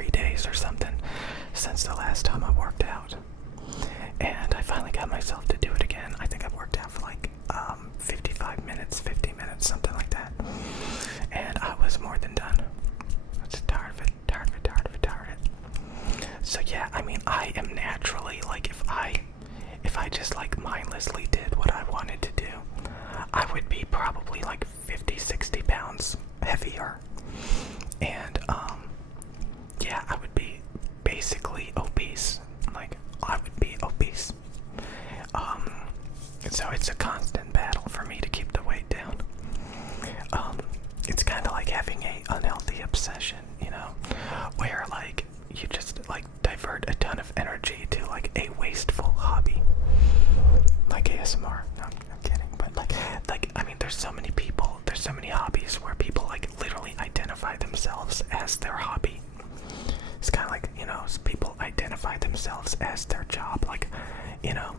3 days or something since the last time I worked out. And I finally got myself to do it again. I think I've worked out for like 55 minutes, 50 minutes, something like that. And I was more than done. I was tired of it. So yeah, I mean, I am naturally, like, if I just like mindlessly did what I wanted to do, I would be probably like 50, 60 pounds heavier. And yeah, I would be basically obese. Like, I would be obese. So it's a constant battle for me to keep the weight down. It's kind of like having a unhealthy obsession, you know, where like you just like divert a ton of energy to like a wasteful hobby, like ASMR. No, I'm kidding, but like I mean, there's so many people, there's so many hobbies where people like literally identify themselves as their hobby. It's kind of like, you know, people identify themselves as their job. Like, you know,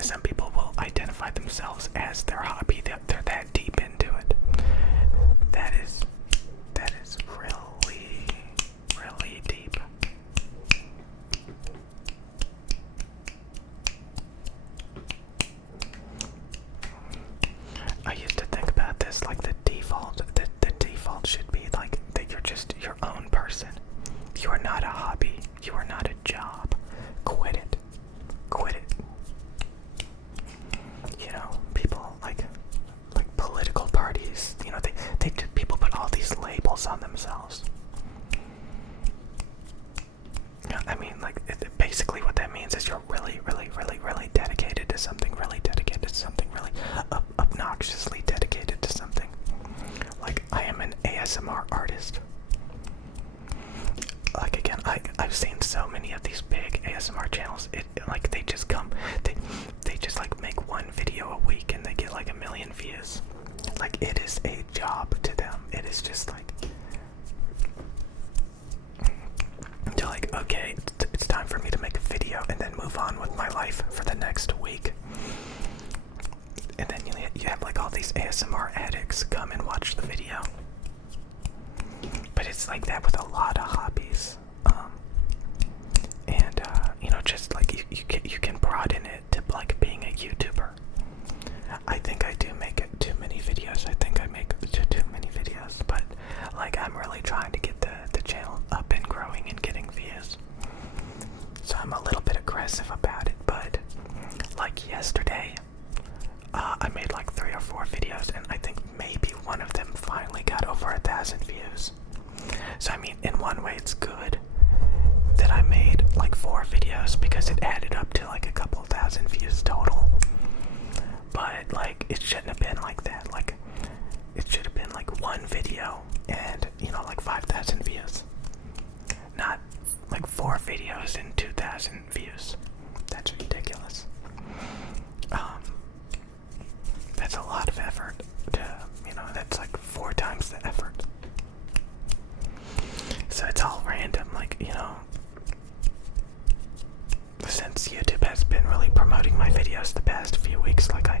some people will identify themselves as their hobby. They're that deep into it. That is really, really deep. I used to think about this, like the default should be like that you're just your own person. You are not a hobby. You are not a job. Quit it. You know, people like political parties, you know, people put all these labels on themselves. I mean, like, basically what that means is you're really, really, really, really dedicated to something, really obnoxiously dedicated to something. Like, I am an ASMR artist. Like, again, I've seen so many of these big ASMR channels. Like, they just like make one video a week and they get like 1 million views. Like, it is a job to them. It is just like, they're like, okay, it's time for me to make a video and then move on with my life for the next week. And then you have like all these ASMR addicts come and watch the video. But it's like that with a lot of hobbies. You know, just like you can broaden it to like being a YouTuber. I think I do make too many videos. I think I make too many videos. But like, I'm really trying to get the channel up and growing and getting views. So I'm a little bit aggressive about it. But like yesterday, I made like 3 or 4 videos, and I think maybe one of them finally got over 1,000 views. So I mean, in one way it's good that I made like 4 videos because it added up to like a couple thousand views total. But like, it shouldn't have been like that. Like, it should have been like one video and, you know, like 5,000 views. Not like 4 videos and 2,000 views. That's ridiculous. That's a lot of effort to, you know, that's like 4 times the effort. So it's all random, like, you know, since YouTube has been really promoting my videos the past few weeks, like, I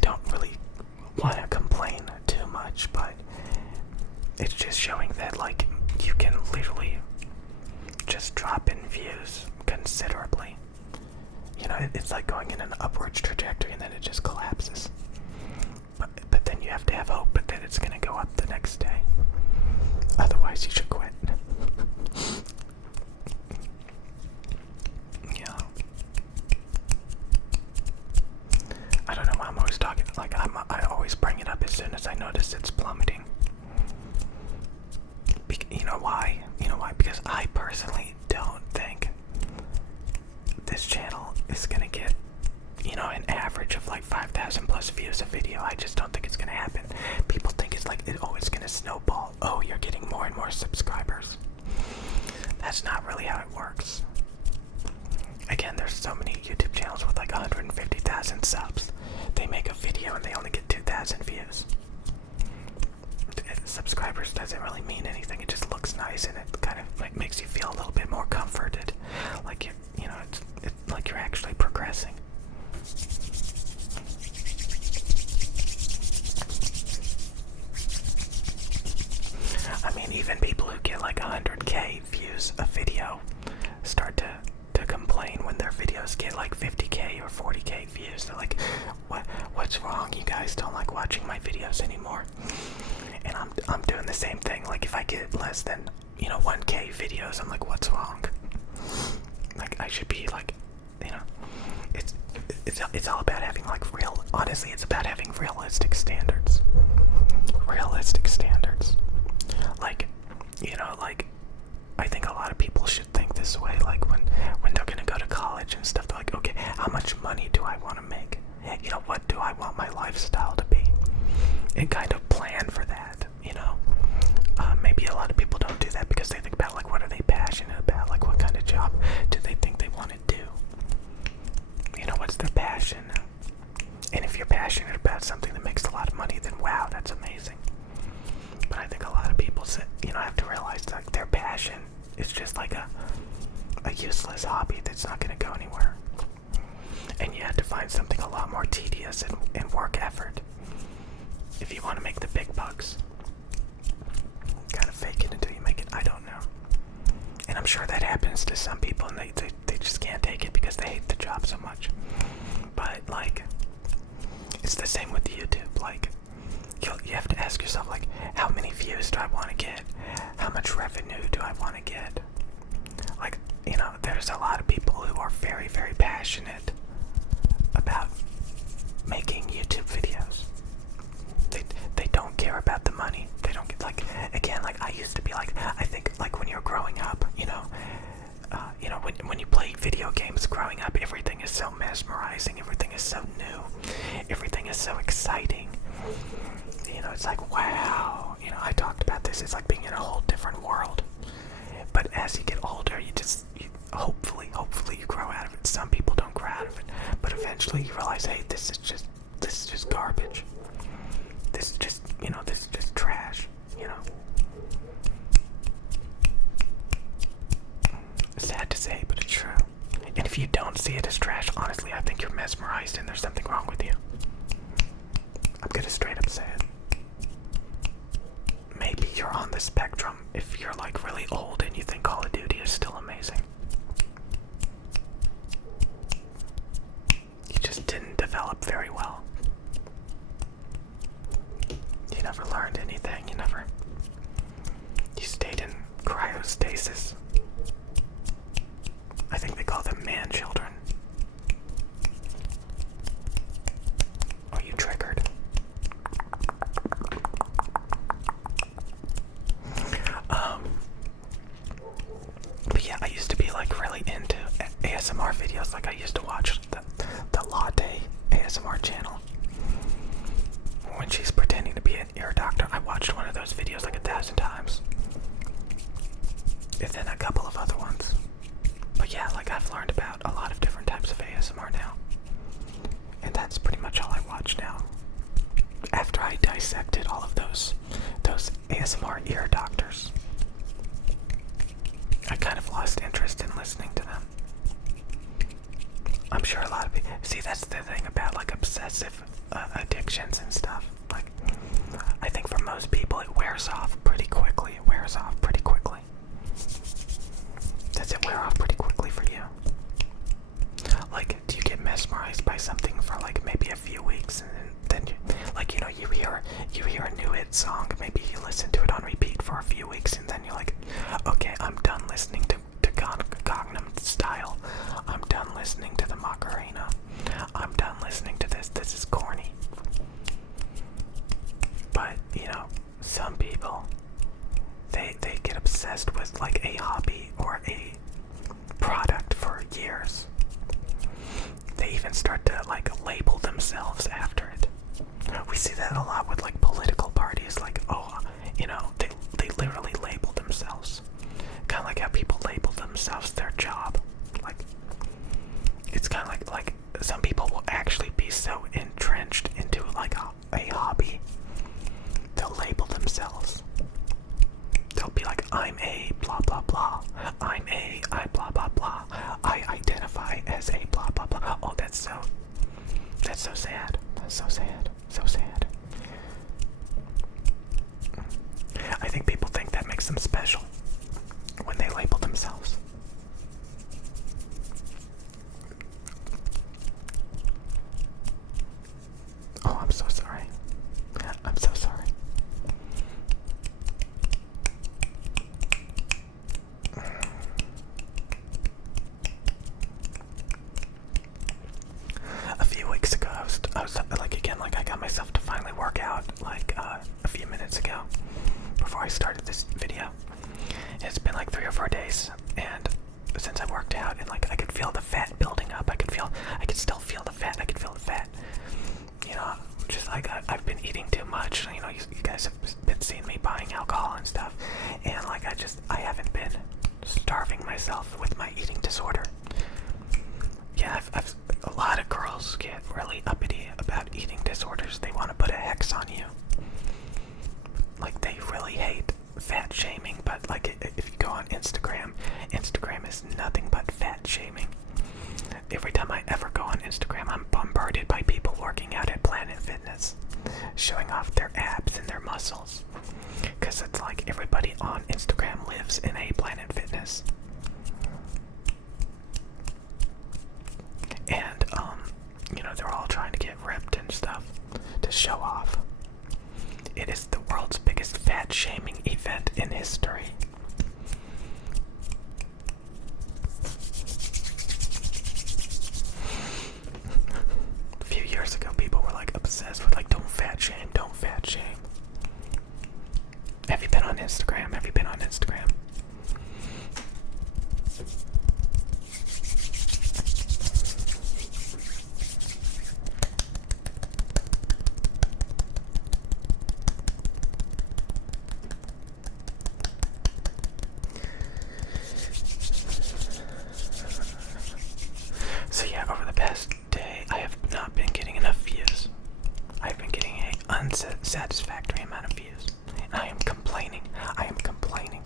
don't really want to complain too much, but it's just showing that, like, you can literally just drop in views considerably. You know, it's like going in an upwards trajectory and then it just collapses. But then you have to have hope that it's going to go up the next day. Otherwise, you should quit. Yeah. I don't know why I'm always talking. Like, I always bring it up as soon as I notice it's plummeting. You know why? Because I personally don't think this channel is going to get, you know, an average of like 5,000 plus views a video. I just don't think it's going to happen. People think it's like, it's always going to snowball. Oh, you're getting more and more subscribers. That's not really how it works. Again, there's so many YouTube channels with like 150,000 subs. They make a video and they only get 2,000 views. Subscribers doesn't really mean anything. It just looks nice and it kind of like makes you feel a little bit more comforted. Like, you know, it's like you're actually progressing. I mean, even people who get like 100 watching my videos anymore. And I'm doing the same thing. Like if I get less than 1K videos, I'm like, what's wrong? Like I should be like, it's all about having like honestly, it's about having realistic standards. Realistic standards. Like, like I think a lot of people should think this way. Like when they're gonna go to college and stuff, they're like, okay, how much money do I want to make? What do I want my lifestyle to be? And kind of plan for that. Maybe a lot of people don't do that because they think about like what are they passionate about? Like what kind of job do they think they want to do? What's their passion? And if you're passionate about something that makes a lot of money, then wow, that's amazing. But I think a lot of people have to realize like their passion is just like a useless hobby that's not going to go anywhere. And you have to find something a lot more tedious and work effort if you want to make the big bucks. Gotta fake it until you make it. I don't know. And I'm sure that happens to some people, and they just can't take it because they hate the job so much. But like, it's the same with YouTube. Like, you have to ask yourself, like, how many views do I want to get? How much revenue do I want to get? Like, there's a lot of people who are very, very passionate about making YouTube videos. They don't care about the money. They don't get, like, again, like I used to be like, I think like when you're growing up, when you play video games growing up, everything is so mesmerizing, everything is so new, everything is so exciting. It's like, wow, I talked about this, it's like being in a whole different world. But as you get older, hopefully you grow out of it. Some people don't grow out of it, but eventually you realize, hey, this is just garbage. This is just trash, Sad to say, but it's true. And if you don't see it as trash, honestly, I think you're mesmerized and there's something wrong with you. I'm gonna straight up say it. Maybe you're on the spectrum if you're like really old and you think Call of Duty is still amazing. You just didn't develop very well. You never learned anything. You stayed in cryostasis. I think they call them man-children. Are you triggered? But yeah, I used to be like really into ASMR videos. Like I used to watch the Latte ASMR channel. When she's pretending to be an ear doctor, I watched one of those videos like 1,000 times. And then a couple of other ones. But yeah, like I've learned about a lot of different types of ASMR now. And that's pretty much all I watch now. After I dissected all of those ASMR ear doctors, I kind of lost interest in listening to them. I'm sure a lot of people... See, that's the thing about like obsessive addictions and stuff. Like, I think for most people it wears off pretty quickly. Does it wear off pretty quickly for you? Like, do you get mesmerized by something for like maybe a few weeks and then you hear a new hit song, maybe you listen to it on repeat for a few weeks and then you're like, okay, I'm done listening to Gangnam Style. I'm done listening to the Macarena. I'm done listening to this. This is corny. But, some people, they get obsessed with like a hobby or a product for years. They even start to like label themselves after it. We see that a lot with like political parties, like, they literally label themselves. Kind of like how people label themselves their job. Like, it's kind of like some people will actually be so entrenched into like a hobby, they'll label themselves. They'll be like, I'm a blah blah blah. I blah blah blah. I identify as a blah blah blah. Oh, that's so sad. That's so sad. So sad. much. You know, you guys have been seeing me buying alcohol and stuff, and like I haven't been starving myself with my eating disorder. Yeah, a lot of girls get really uppity about eating disorders. They want to put a hex on you. Like, they really hate fat shaming, but like if you go on Instagram, Instagram is nothing but fat shaming. Every time I ever go on Instagram, I'm bombarded by people working out at Planet Fitness, showing off their abs and their muscles. Because it's like everybody on Instagram lives in a Planet Fitness. And, you know, they're all trying to get ripped and stuff to show off. It is the world's biggest fat shaming event in history. A few years ago, people were like obsessed with like, don't fat shame, don't fat shame. Have you been on Instagram? Have you been on Instagram? So yeah, over the past day, I have not been getting enough views. I've been getting an unsatisfactory amount of views. And I am complaining. I am complaining.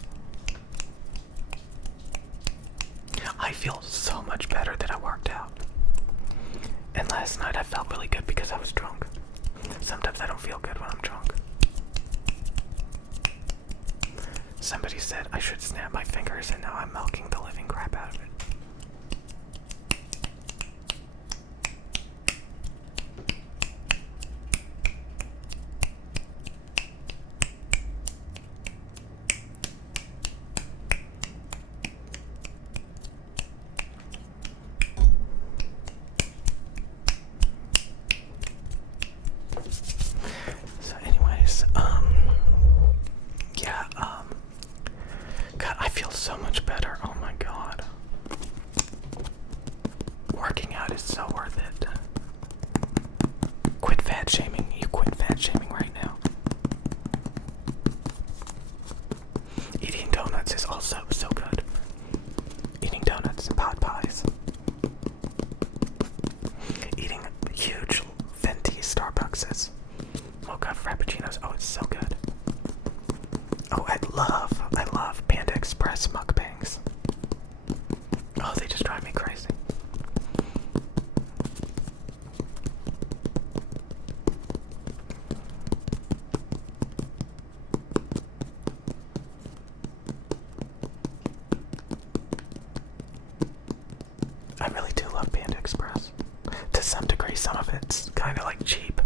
I feel so much better that I worked out. And last night I felt really good because I was drunk. Sometimes I don't feel good when I'm drunk. Somebody said I should snap my fingers, and now I'm milking the living crap out of it. So anyways, yeah, God, I feel so much better. Oh my God. Working out is so worth it. Quit fat shaming. You quit fat shaming right now. Eating donuts is also so good. Eating donuts and pot pies. Eating huge venti Starbucks mocha frappuccinos. Oh, it's so good. Oh, I love Panda Express mukbangs. Oh, they just drive me crazy. I really do love Panda Express. To some degree, some of it's kind of like cheap.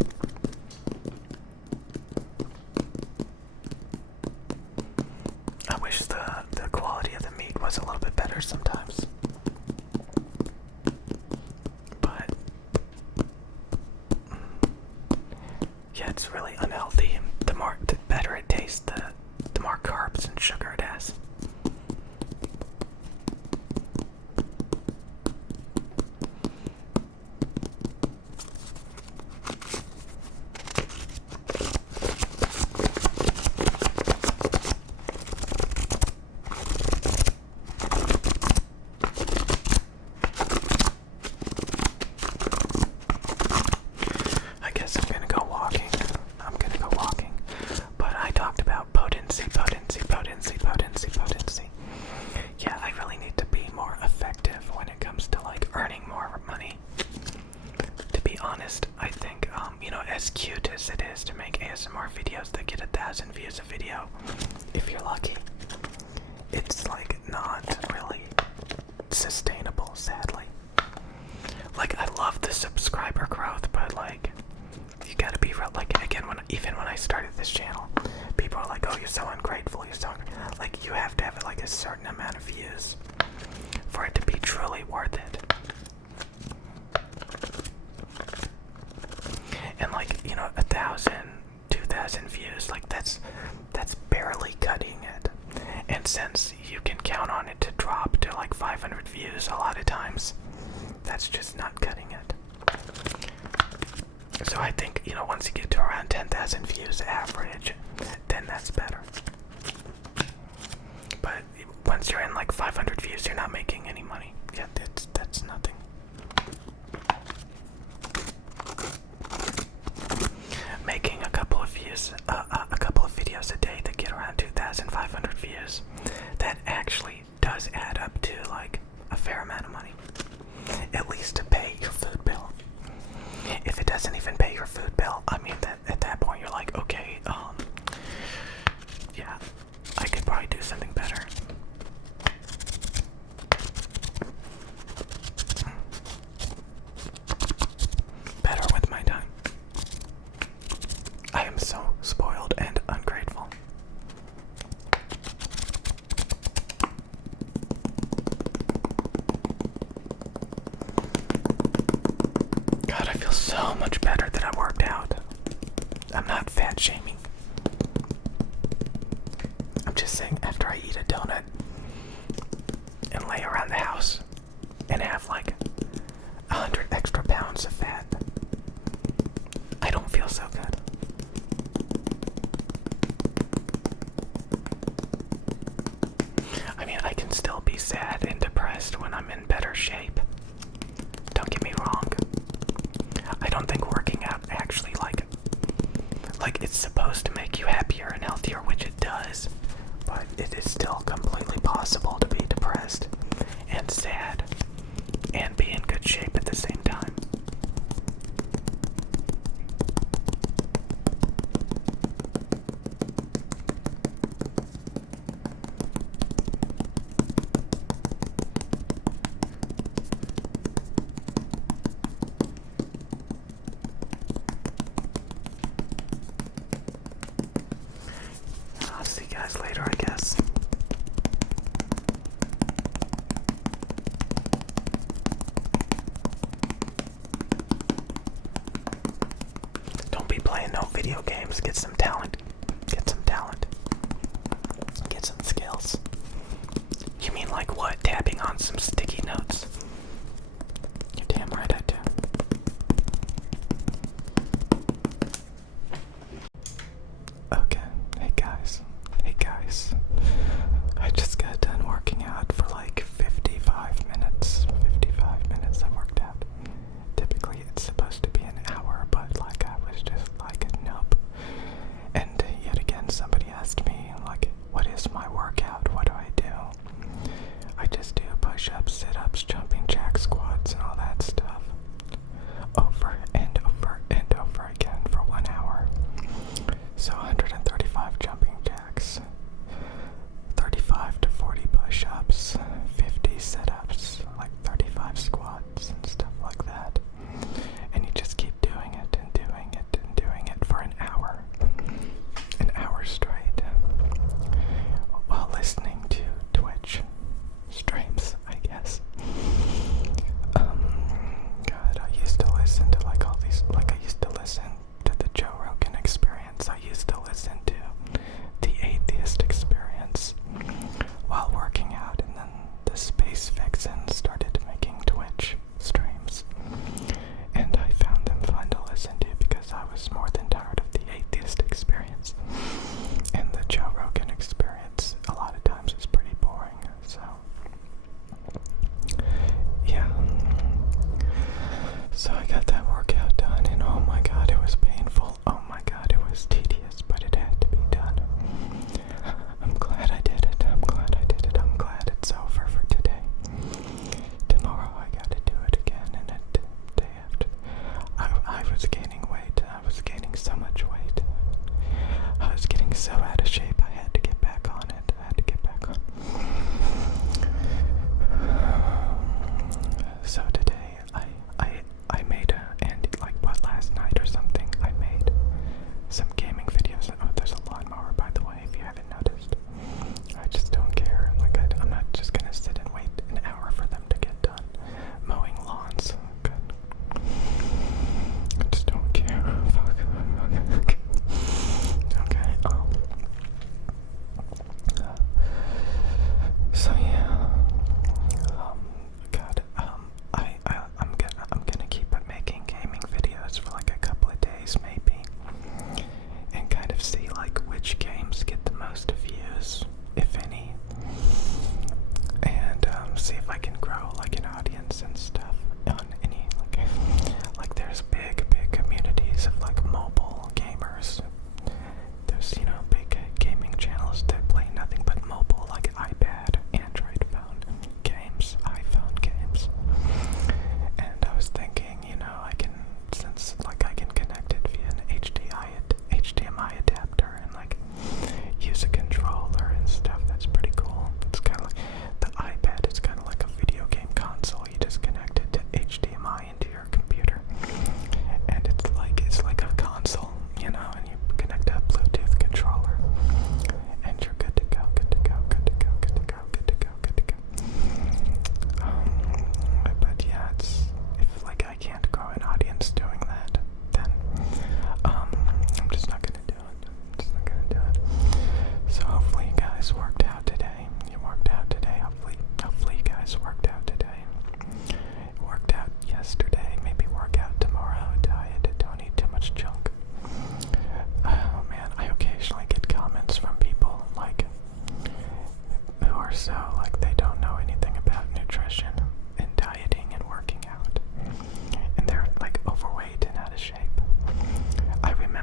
I wish the quality of the meat was a little bit better sometimes. But yeah, it's really unhealthy. The better it tastes, the more carbs and sugar it has. I guess I'm gonna go walking. But I talked about potency. Yeah, I really need to be more effective when it comes to like earning more money. To be honest, I think, you know, as cute as it is to make ASMR videos that get 1,000 views a video, if you're lucky, it's like not really sustainable, sadly. Like, I love the subscriber growth, but like, you gotta be real. Like, again, even when I started this channel, people are like, oh, you're so ungrateful, like, you have to have like a certain amount of views for it to be truly worth it. And like, you know, 1,000, 2,000 views, like that's barely cutting it. And since you can count on it to drop to like 500 views a lot of times, that's just not cutting it. So I think, you know, once you get to around 10,000 views average, then that's better. But once you're in like 500 views, you're not making any money. Yeah, that's nothing. Making a couple of views, a couple of videos a day that get around 2,500 views, that actually does add up to like a fair amount of money. At least to pay your food bill. If it doesn't even pay your food bill, I mean, that at that point you're like, okay, yeah, I could probably do something better. Better with my time. I am so spoiled and ungrateful. God, I feel so much better that I worked out. I'm not fat shaming. I'm just saying, after I eat a donut and lay around the house and have like 100 extra pounds of fat, I don't feel so good. I mean, I can still be sad and depressed when I'm in better shape. Don't get me wrong. I don't think working out actually like it's supposed to make you happier and healthier, which it does, but it is still completely possible to be depressed and sad and be in good shape at the same time. I'll see you guys later, I guess. Don't be playing no video games. Get some talent. Get some talent. Get some skills. You mean like what? Tapping on some sticky notes? You're damn right I do. Okay. Hey guys. I just got done working out for like 55 minutes. 55 minutes I worked out. Typically it's supposed to be an hour, but like I was just like, nope. And yet again somebody asked me like, what is my workout? What do? I just do push-ups, I'm just not gonna do it. I'm just not gonna do it. So hopefully you guys worked out today. You worked out today. Hopefully you guys worked out today. Worked out yesterday. Maybe work out tomorrow. Diet. Don't eat too much junk. Oh man, I occasionally get comments from people like who are so like they don't know anything about nutrition and dieting and working out, and they're like overweight and out of shape. I remember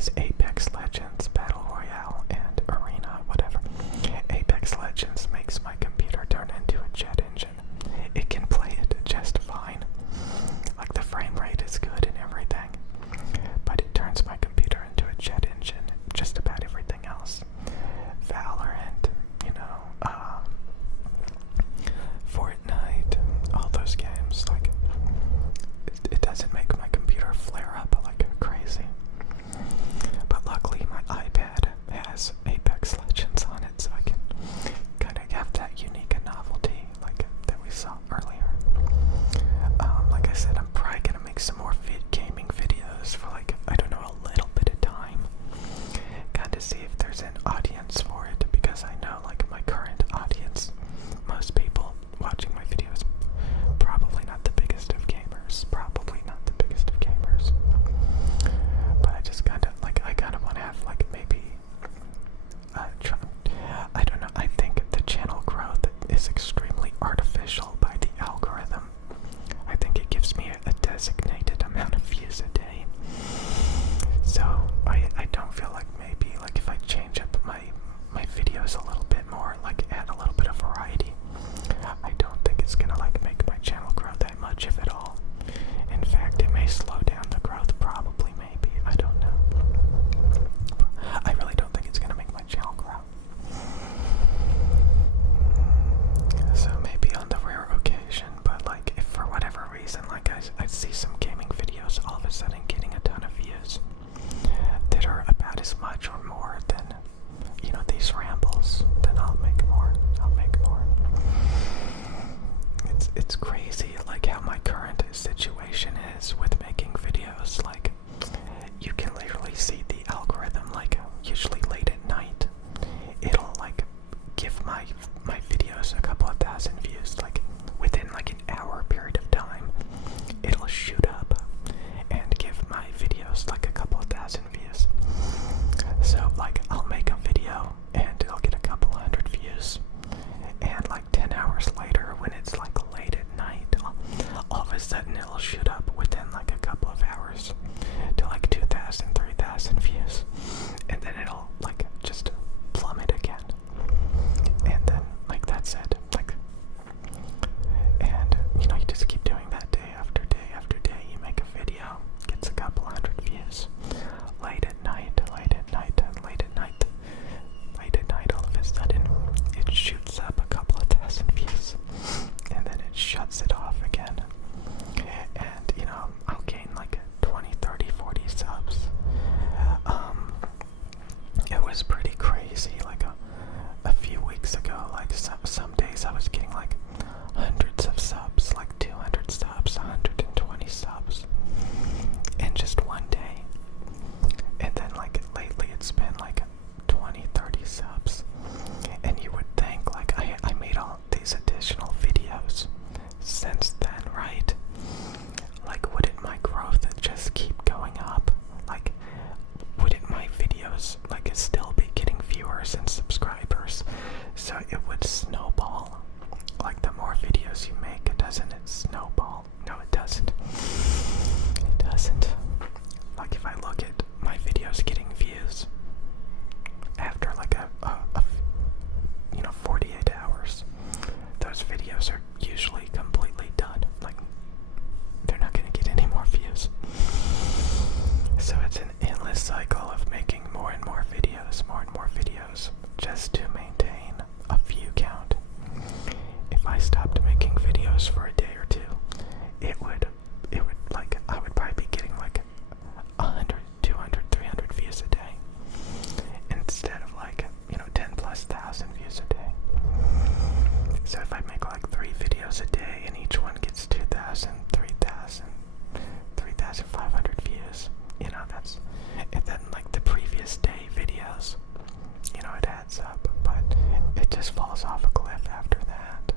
is Apex Legends Battle Royale and Arena, whatever. Apex Legends makes my computer turn into a jet engine. It can play it just fine. Like, the frame rate is good and everything, but it turns my computer into a jet engine, just about everything else. Valorant, Fortnite, all those games, like, it doesn't make my computer flare up like crazy. But luckily my iPad has Apex Legends on it, so I can kind of have that unique novelty like that we saw earlier. Like I said, I'm probably gonna make some more gaming videos for, like, I don't know, a little bit of time. Kind of see if there's an audience for it, because I know, like, my current audience, most people watching my videos, probably not the biggest of gamers. Probably not the biggest of gamers. But I just kind of, like, I kind of want to have, like, maybe, I don't know, I think the channel growth is extremely artificial by the algorithm. I think it gives me a designated amount of views a day. So I don't feel like maybe, like, if I change up my videos a little bit more, like add a little bit of variety, I don't think it's gonna, like, make my channel grow that much, if at all. In fact, it may slow down the growth, probably, maybe, I don't know. I really don't think it's gonna make my channel grow. So maybe on the rare occasion, but, like, if for whatever reason, like, I see some gaming videos all of a sudden getting a ton of views that are about as much or more than, these rambles, then I'll make more. It's crazy, like, how my current situation is with making videos. Like, you can literally see the algorithm, like, usually late at night, it'll, like, give my videos a couple of thousand views, like, within, like, an hour period of time. It'll shoot up and give my videos, like, a couple of thousand views. So, like, I'll make a video and it'll get a couple hundred views, and, like, 10 hours later, when it's, like, late at night, all of a sudden it'll shoot up within, like, a couple of hours to, like, 2,000, 3,000 views, and then it'll, like, just plummet again, and then, like, that's it, like, and, you just keep doing that day after day after day. You make a video, gets a couple hundred views, late at night, all of a sudden, it shoots up a couple of thousand views, and then it shuts it off again, and, I'll gain, like, 20, 30, 40 subs. It was pretty crazy, like, a few weeks ago, like, some days I was getting, like, hundreds of subs, like 200 subs, 120 subs, in just one day. And then, like, lately it's been, like, 20, 30 subs. And you would think, like, I made all these additional videos since then, right? Like, wouldn't my growth just keep going up? Like, wouldn't my videos, like, still be getting viewers and subscribers? So it would snowball. Like, the more videos you make, doesn't it snowball? No, it doesn't. It doesn't. Like, if I look at my videos getting views after, like, a 48 hours, those videos are usually completely done. Like, they're not gonna get any more views. So it's an endless cycle of making more and more videos, just to maintain a view count. If I stopped making videos for a day or two, it would, like, I would probably be getting, like, 100, 200, 300 views a day, instead of, like, 10 plus thousand views a day. So if I make, like, 3 videos a day, and each one gets 2,000, 3,000, 3,500 views, that's, and then, like, the previous day videos, it adds up, but it just falls off a cliff after that.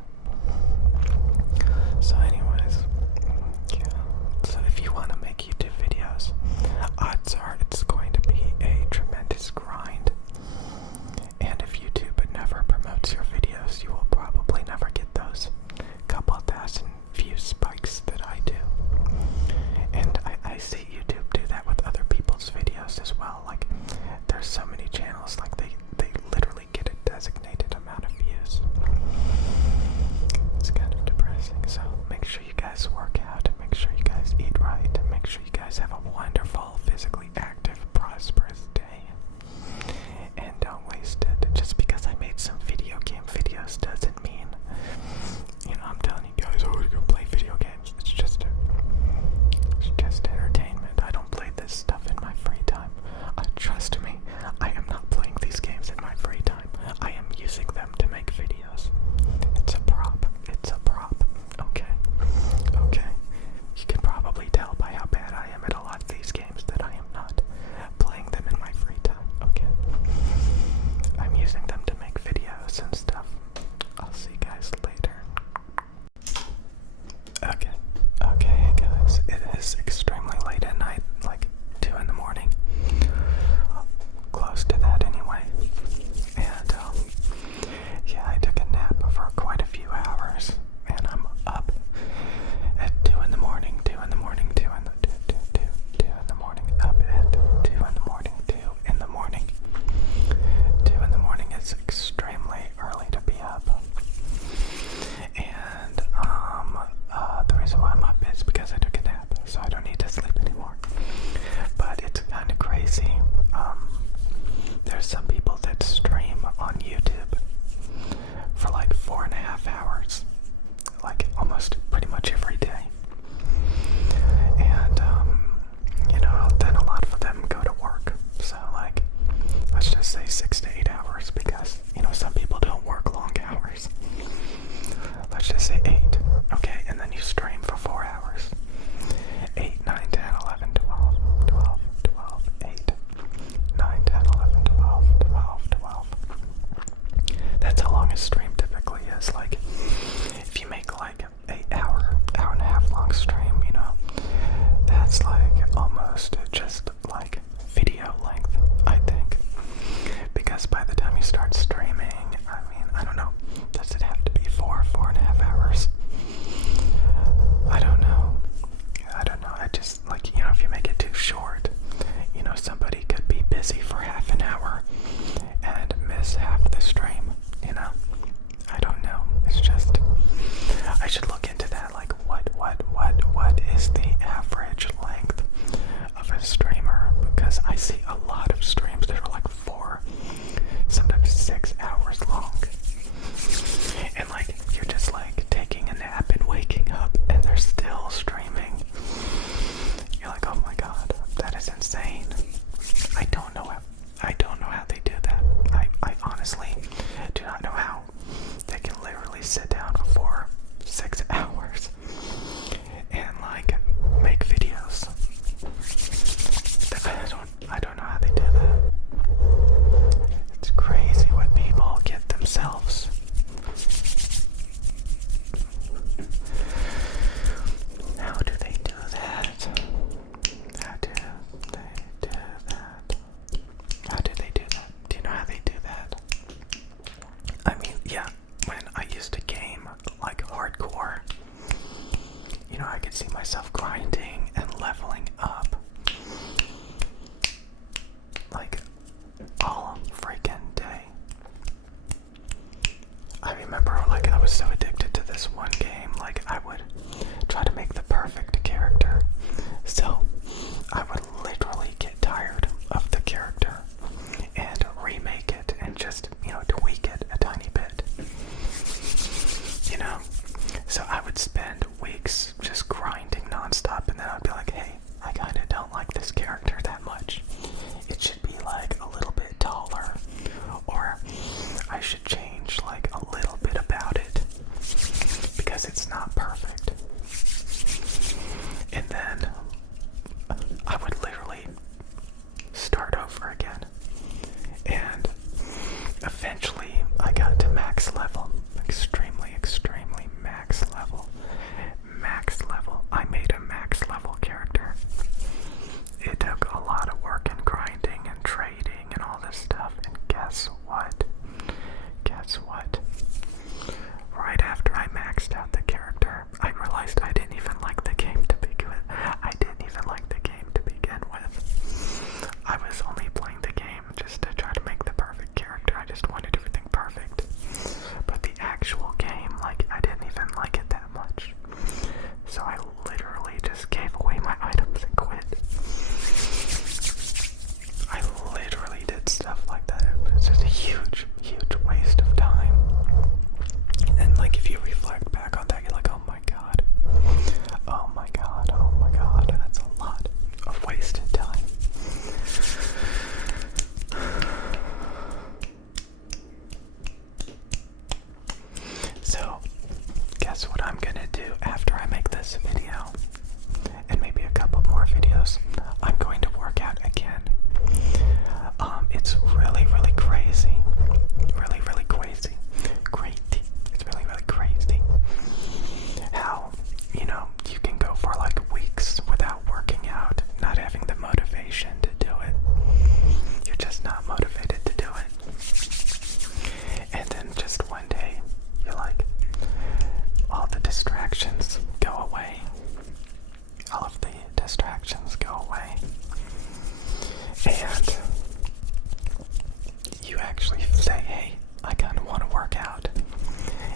say, hey, I kind of want to work out.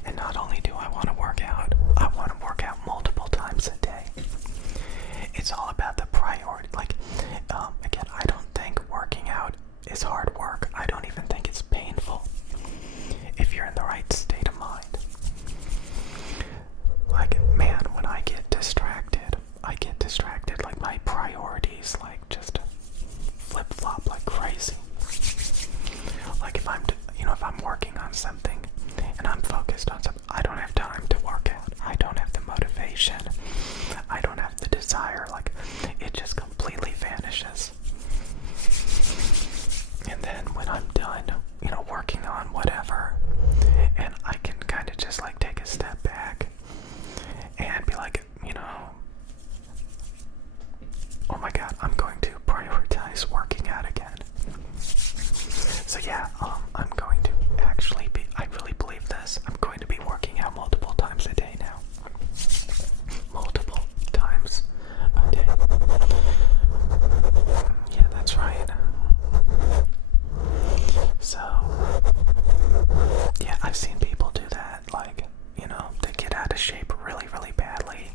And not only do I want to work out, I want to work out multiple times a day. It's all about the priority. Like, again, I don't think working out is hard work. I don't even think it's painful if you're in the right state of mind. Like, man, when I get distracted. Like, my priorities, like, just flip-flop like crazy. Like, if I'm working on something and I'm focused on something, I don't have time to work out. I don't have the motivation. I don't have the desire. Like, it just completely vanishes. And then when I'm done, working on whatever, and I can kind of just like take a step back and be like, oh my god, I'm going to prioritize working out again. So yeah, I'm going to actually be, I really believe this, I'm going to be working out multiple times a day now. Multiple times a day. Yeah, that's right. So, yeah, I've seen people do that, like, they get out of shape really, really badly.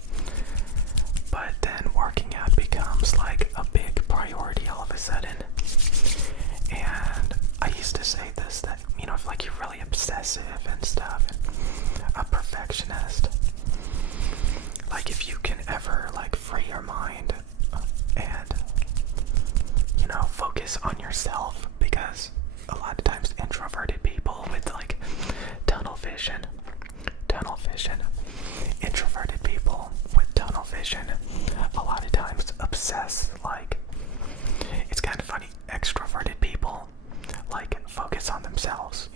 But then working out becomes like a big priority all of a sudden. And I used to say this, that, if like you're really obsessive and stuff, and a perfectionist, like if you can ever like free your mind and, focus on yourself, because a lot of times introverted people with like tunnel vision, introverted people with tunnel vision a lot of times obsess. Like, it's kind of funny, extroverted people like focus on themselves,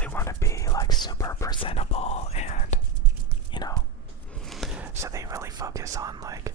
they want to be like super presentable, and so they really focus on like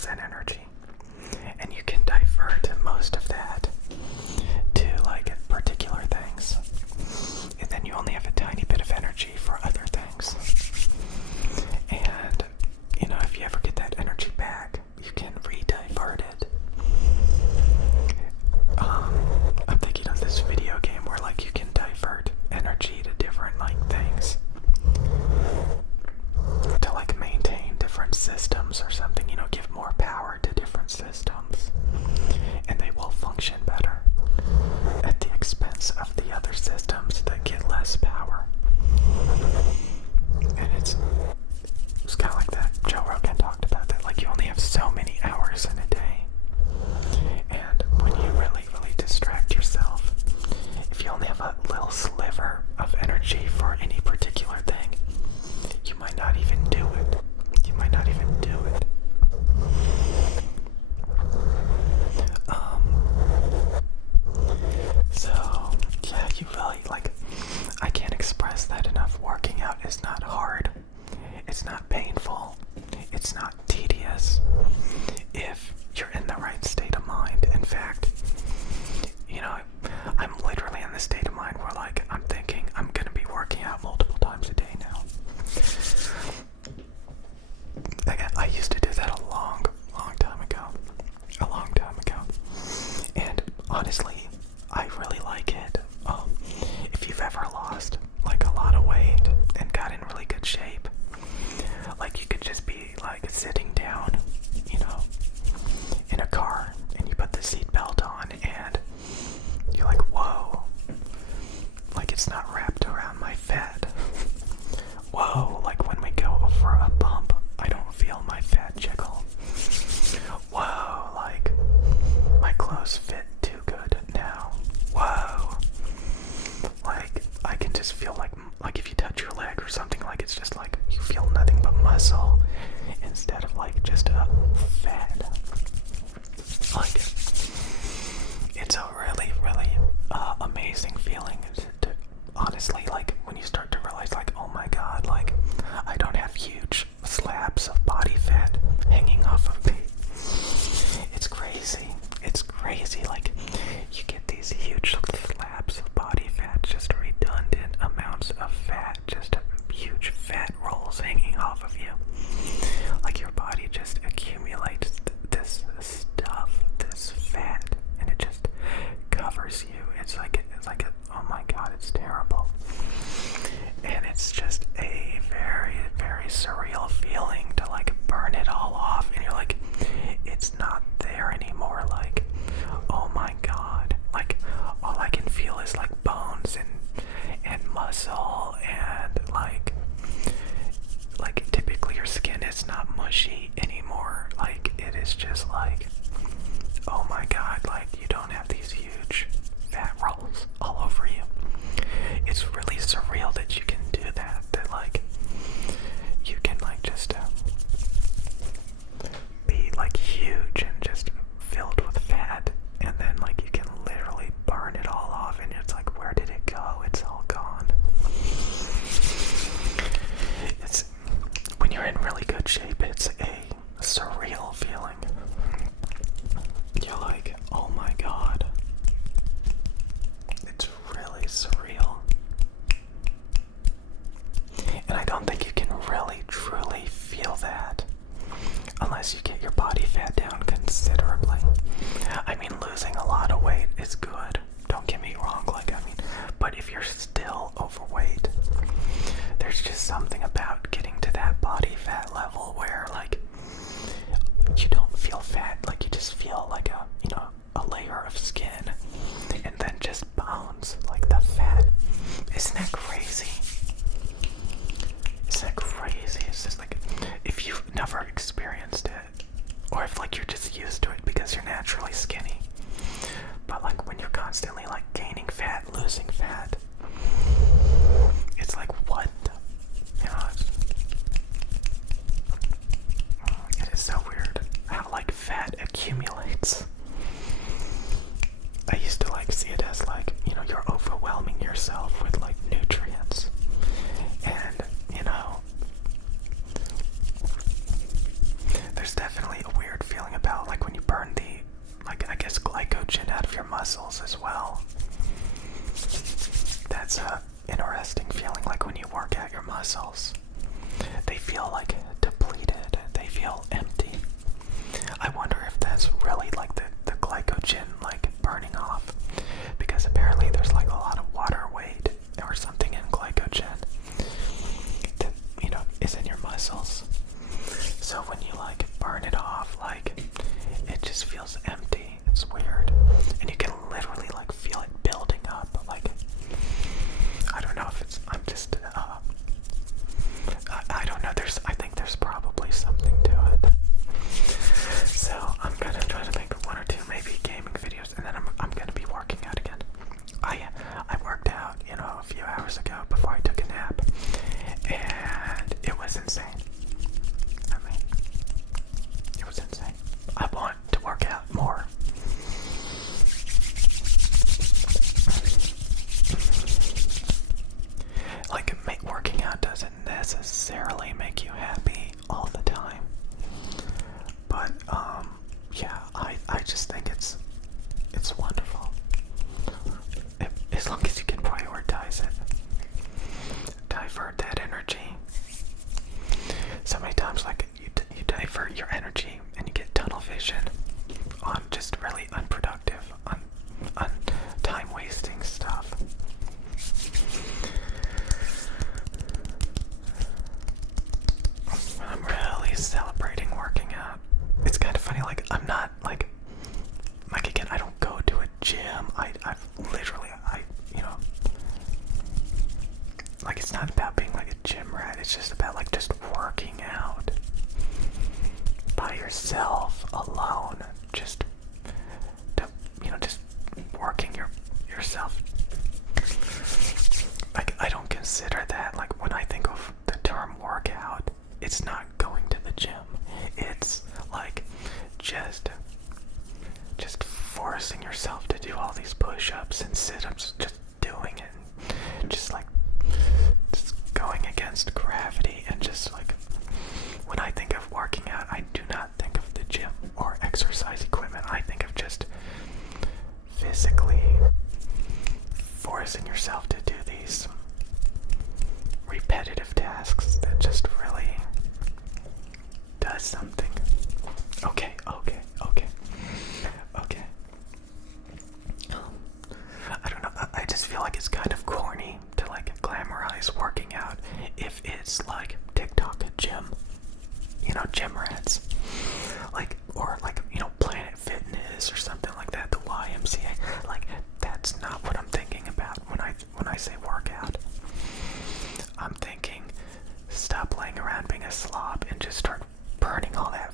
100% energy. And you can divert most of that to like particular things. And then you only have a tiny bit of energy for other things. And, you know, if you ever get that energy back, you can re-divert it. I'm thinking of this video game where like you can divert energy to different like things to like maintain different systems or something, you know, give more power to different systems, and they will function better at the expense of the other systems that get less power. And it's kind of like that. Joe Rogan talked about that, like you only have so many hours in a day, and when you really distract yourself, if you only have a little sliver of energy for any particular thing, you might not even do it. You might not even do it. So, yeah, you really, like, I can't express that enough. Working out is not hard. It's not painful. It's not tedious. If you're in the right state of mind. In fact, you know, I'm literally in the state of mind where, like, I'm thinking I'm gonna be working out multiple times a day now. I used to do that a long time ago. A long time ago. And honestly, I really like it. If you've ever lost like a lot of weight and got in really good shape, like you could just be like sitting down, you know, in a car, and you put the seatbelt on and you're like, whoa, like it's not wrapped around my fat. Whoa, like when we go over a bump, I don't feel my fat jiggle. Whoa, like my clothes fit too good now. Whoa, like I can just feel like if you touch your leg or something, like it's just like you feel nothing but muscle instead of like just a fat. Like it's a really amazing feeling to honestly, like when you start to realize like, oh my god, like I don't have huge slabs of body fat hanging off of me. It's crazy. It's crazy. Like you get these huge slabs of body fat, just redundant amounts of fat, just huge fat rolls hanging off of you. Like your body just accumulates this stuff, this fat, and it just covers you. It's like oh my god, it's terrible. And it's just a very surreal feeling to like burn it all off, and you're like, it's not there anymore. Like, oh my god, like all I can feel is like bones and muscle, and like typically your skin is not mushy anymore. Like it is just like, oh my god, like you don't have these huge fat rolls all over you. It's really surreal that you can do that like you can like just be like huge and just filled with fat, and then like you can literally burn it all off, and it's like, where did it go? It's all gone. It's when you're in really good shape, it's a surreal feeling. You're like, oh my god, it's really surreal. And I don't think you can really truly feel that unless you get your body fat down considerably. I mean, losing a lot of weight is good, don't get me wrong, like, I mean, but if you're still overweight, there's just something about getting to that body fat level where, like, you don't feel fat, like, you just feel like a, you know, a layer of skin, and then just bones, like the fat. Isn't that crazy? Isn't that crazy? It's just like, if you've never experienced it, or if like you're just used to it because you're naturally skinny, but like when you're constantly like gaining fat, losing fat, it's like, what the, you know, it is so weird how like fat accumulates. I used to like see it as like, you know, you're overwhelming yourself with like nutrients, and you know, there's definitely a weird feeling as well. That's a interesting feeling, like when you work out your muscles. They feel like depleted, they feel empty. I wonder if that's really like the glycogen like burning off, because apparently there's like a lot of water weight or something in glycogen that, you know, is in your muscles. So when you like burn it off, like it just feels empty. It's weird. And you can literally like feel it building up. Like, I don't know if it's, I'm just, I don't know. I think there's probably something to it. So I'm gonna try to make one or two maybe gaming videos, and then I'm gonna be working out again. I worked out, you know, a few hours ago before I took a nap, and it was insane. I mean, it was insane. I want to work out more. Like, working out doesn't necessarily make you happy all the time. But, yeah, I just think it's wonderful. As long as you can prioritize it. Divert that energy. So many times, like, you divert your energy and you get tunnel vision on just really unproductive, on time-wasting stuff. I'm really celebrating working out. It's kind of funny, like, I'm not, like again, I don't go to a gym. I've literally, you know, like, it's not about being like a gym rat. It's just about like just working out by yourself, alone, just to, you know, just working yourself. Like, I don't consider that, like, when I think of the term workout, it's not going to the gym. It's like just forcing yourself to do all these push-ups and sit-ups, just doing it, just like just going against gravity. And just like, when I think of working out, I do not think of the gym or exercise equipment. I think of just physically forcing yourself to do these repetitive tasks that just really does something. Okay. I don't know. I just feel like it's kind of corny to like glamorize working out if it's like TikTok gym, you know, gym rats, like, or like, you know, Planet Fitness or something like that, the YMCA. Like, that's not what I'm thinking about when I say workout. I'm thinking, stop laying around being a slob and just start burning all that